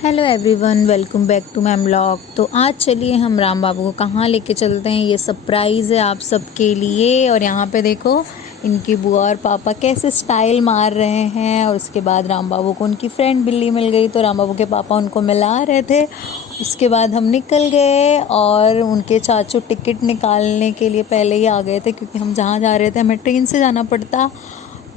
Hello everyone, welcome back to my blog. तो आज चलिए हम राम बाबू को कहाँ लेके चलते हैं। ये सरप्राइज़ है आप सबके लिए। और यहाँ पे देखो इनकी बुआ और पापा कैसे स्टाइल मार रहे हैं। और उसके बाद राम बाबू को उनकी फ्रेंड बिल्ली मिल गई, तो राम बाबू के पापा उनको मिला रहे थे। उसके बाद हम निकल गए और उनके चाचू टिकट निकालने के लिए पहले ही आ गए थे, क्योंकि हम जहाँ जा रहे थे हमें ट्रेन से जाना पड़ता।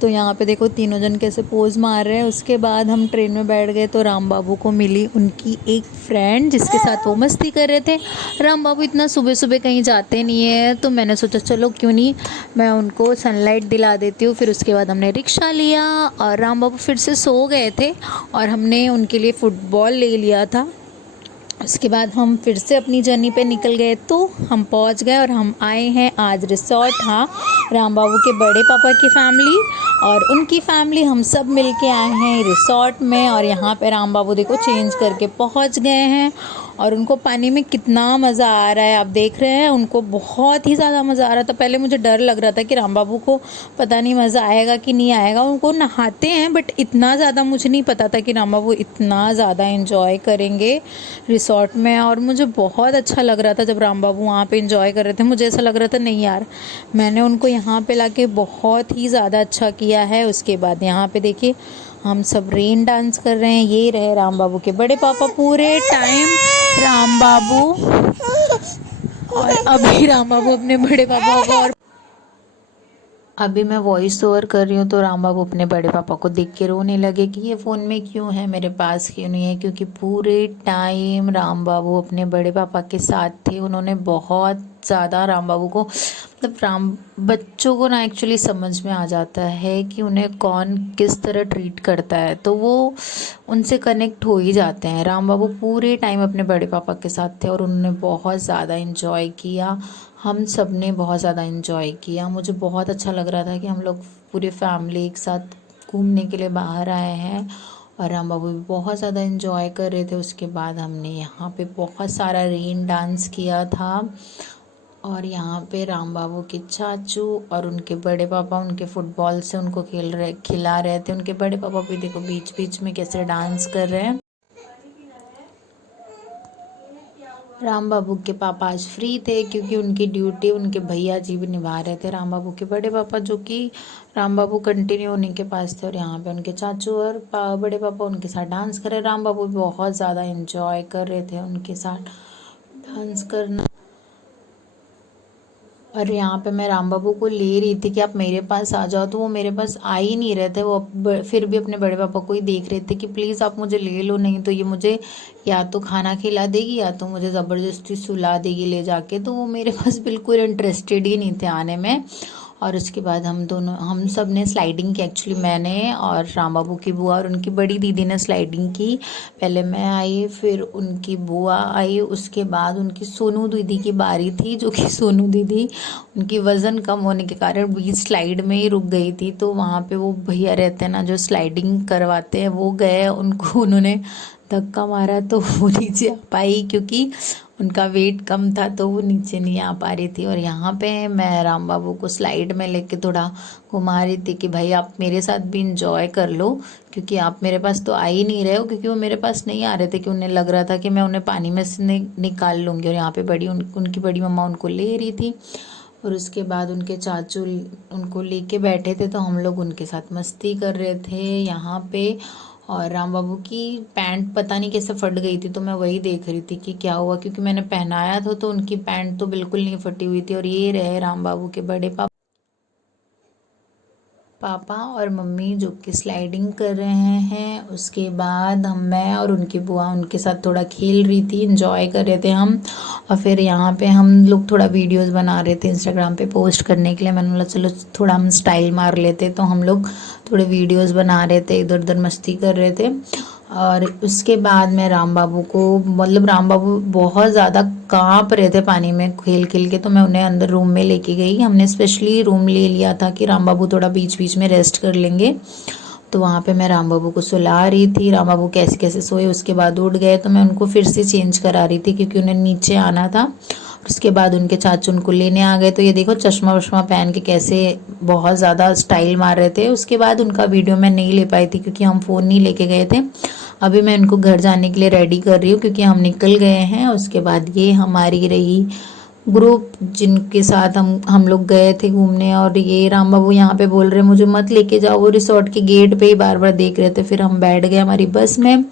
तो यहाँ पे देखो तीनों जन कैसे पोज मार रहे हैं। उसके बाद हम ट्रेन में बैठ गए तो राम बाबू को मिली उनकी एक फ्रेंड, जिसके साथ वो मस्ती कर रहे थे। राम बाबू इतना सुबह सुबह कहीं जाते नहीं है, तो मैंने सोचा चलो क्यों नहीं मैं उनको सनलाइट दिला देती हूँ। फिर उसके बाद हमने रिक्शा लिया और राम बाबू फिर से सो गए थे और हमने उनके लिए फ़ुटबॉल ले लिया था। उसके बाद हम फिर से अपनी जर्नी पे निकल गए, तो हम पहुंच गए और हम आए हैं आज रिसोर्ट। हाँ, राम बाबू के बड़े पापा की फैमिली और उनकी फैमिली हम सब मिलके आए हैं रिसोर्ट में। और यहाँ पे राम बाबू देखो चेंज करके पहुँच गए हैं और उनको पानी में कितना मज़ा आ रहा है। आप देख रहे हैं, उनको बहुत ही ज़्यादा मज़ा आ रहा था। पहले मुझे डर लग रहा था कि राम बाबू को पता नहीं मज़ा आएगा कि नहीं आएगा। उनको नहाते हैं बट इतना ज़्यादा मुझे नहीं पता था कि राम बाबू इतना ज़्यादा एंजॉय करेंगे रिसोर्ट में। और मुझे बहुत अच्छा लग रहा था जब राम बाबू वहाँ पे एंजॉय कर रहे थे। मुझे ऐसा लग रहा था नहीं यार, मैंने उनको यहाँ पे लाके बहुत ही ज़्यादा अच्छा किया है। उसके बाद यहाँ पे देखिए हम सब रेन डांस कर रहे हैं। ये रहे राम बाबू के बड़े पापा पूरे टाइम राम बाबू। और अभी राम बाबू अपने बड़े पापा को, और अभी मैं वॉइस ओवर कर रही हूँ तो राम बाबू अपने बड़े पापा को देख के रोने लगे कि ये फ़ोन में क्यों है, मेरे पास क्यों नहीं है। क्योंकि पूरे टाइम राम बाबू अपने बड़े पापा के साथ थे। उन्होंने बहुत ज़्यादा राम बाबू को, मतलब राम बच्चों को ना एक्चुअली समझ में आ जाता है कि उन्हें कौन किस तरह ट्रीट करता है, तो वो उनसे कनेक्ट हो ही जाते हैं। राम बाबू पूरे टाइम अपने बड़े पापा के साथ थे और उन्होंने बहुत ज़्यादा इन्जॉय किया। हम सब ने बहुत ज़्यादा इन्जॉय किया। मुझे बहुत अच्छा लग रहा था कि हम लोग पूरी फैमिली एक साथ घूमने के लिए बाहर आए हैं और राम बाबू भी बहुत ज़्यादा इन्जॉय कर रहे थे। उसके बाद हमने यहाँ पे बहुत सारा रेन डांस किया था और यहाँ पे राम बाबू के चाचू और उनके बड़े पापा उनके फुटबॉल से उनको खिला रहे थे। उनके बड़े पापा भी देखो बीच बीच में कैसे डांस कर रहे हैं। राम बाबू के पापा आज फ्री थे क्योंकि उनकी ड्यूटी उनके भैया जी भी निभा रहे थे। राम बाबू के बड़े पापा, जो कि राम बाबू कंटिन्यू उन्हीं के पास थे। और यहाँ पे उनके चाचू और बड़े पापा उनके साथ डांस कर रहे। राम बाबू भी बहुत ज़्यादा एंजॉय कर रहे थे उनके साथ डांस करना। और यहाँ पे मैं राम बाबू को ले रही थी कि आप मेरे पास आ जाओ, तो वो मेरे पास आ ही नहीं रहे थे। वो फिर भी अपने बड़े पापा को ही देख रहे थे कि प्लीज़ आप मुझे ले लो, नहीं तो ये मुझे या तो खाना खिला देगी या तो मुझे ज़बरदस्ती सुला देगी ले जाके। तो वो मेरे पास बिल्कुल इंटरेस्टेड ही नहीं थे आने में। और उसके बाद हम सब ने स्लाइडिंग की। एक्चुअली मैंने और राम बाबू की बुआ और उनकी बड़ी दीदी ने स्लाइडिंग की। पहले मैं आई, फिर उनकी बुआ आई, उसके बाद उनकी सोनू दीदी की बारी थी, जो कि सोनू दीदी उनकी वज़न कम होने के कारण बीच स्लाइड में ही रुक गई थी। तो वहाँ पे वो भैया रहते हैं ना जो स्लाइडिंग करवाते हैं, वो गए, उनको उन्होंने धक्का मारा तो वो नीचे आ पाई, क्योंकि उनका वेट कम था तो वो नीचे नहीं आ पा रही थी। और यहाँ पे मैं राम बाबू को स्लाइड में लेके थोड़ा घुमा रही थी कि भाई आप मेरे साथ भी इंजॉय कर लो, क्योंकि आप मेरे पास तो आ ही नहीं रहे हो। क्योंकि वो मेरे पास नहीं आ रहे थे कि उन्हें लग रहा था कि मैं उन्हें पानी में से निकाल लूँगी। और यहाँ पे उनकी बड़ी मम्मा उनको ले रही थी और उसके बाद उनके चाचू उनको लेके बैठे थे, तो हम लोग उनके साथ मस्ती कर रहे थे यहाँ पे। और राम बाबू की पैंट पता नहीं कैसे फट गई थी, तो मैं वही देख रही थी कि क्या हुआ, क्योंकि मैंने पहनाया था तो उनकी पैंट तो बिल्कुल नहीं फटी हुई थी। और ये रहे राम बाबू के बड़े पापा और मम्मी जो कि स्लाइडिंग कर रहे हैं। उसके बाद मैं और उनकी बुआ उनके साथ थोड़ा खेल रही थी, इंजॉय कर रहे थे हम। और फिर यहाँ पे हम लोग थोड़ा वीडियोस बना रहे थे इंस्टाग्राम पे पोस्ट करने के लिए। मैंने बोला चलो थोड़ा हम स्टाइल मार लेते, तो हम लोग थोड़े वीडियोस बना रहे थे, इधर उधर मस्ती कर रहे थे। और उसके बाद मैं राम बाबू को, मतलब राम बाबू बहुत ज़्यादा काँप रहे थे पानी में खेल खेल के, तो मैं उन्हें अंदर रूम में लेके गई। हमने स्पेशली रूम ले लिया था कि राम बाबू थोड़ा बीच बीच में रेस्ट कर लेंगे। तो वहाँ पे मैं राम बाबू को सुला रही थी। राम बाबू कैसे कैसे सोए, उसके बाद उठ गए, तो मैं उनको फिर से चेंज करा रही थी क्योंकि उन्हें नीचे आना था। उसके बाद उनके चाचू उनको लेने आ गए। तो ये देखो चश्मा वश्मा पहन के कैसे बहुत ज़्यादा स्टाइल मार रहे थे। उसके बाद उनका वीडियो मैं नहीं ले पाई थी क्योंकि हम फ़ोन नहीं लेके गए थे। अभी मैं इनको घर जाने के लिए रेडी कर रही हूँ क्योंकि हम निकल गए हैं। उसके बाद ये हमारी रही ग्रुप जिनके साथ हम लोग गए थे घूमने। और ये राम बाबू यहाँ पे बोल रहे मुझे मत लेके जाओ, वो रिसोर्ट के गेट पे ही बार बार देख रहे थे। फिर हम बैठ गए हमारी बस में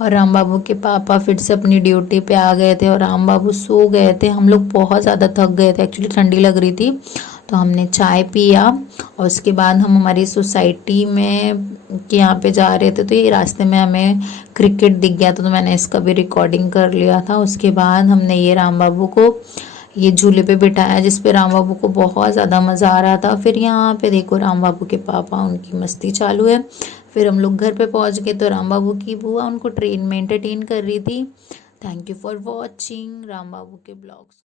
और राम बाबू के पापा फिर से अपनी ड्यूटी पे आ गए थे और राम बाबू सो गए थे। हम लोग बहुत ज़्यादा थक गए थे, एक्चुअली ठंडी लग रही थी, तो हमने चाय पिया और उसके बाद हम हमारी सोसाइटी में के यहाँ पे जा रहे थे। तो ये रास्ते में हमें क्रिकेट दिख गया था, तो मैंने इसका भी रिकॉर्डिंग कर लिया था। उसके बाद हमने ये राम बाबू को ये झूले पे बिठाया जिस पे राम बाबू को बहुत ज़्यादा मज़ा आ रहा था। फिर यहाँ पे देखो राम बाबू के पापा, उनकी मस्ती चालू है। फिर हम लोग घर पे पहुँच गए तो राम बाबू की बुआ उनको ट्रेन में एंटरटेन कर रही थी। Thank you for watching Ram Babu के ब्लॉग्स।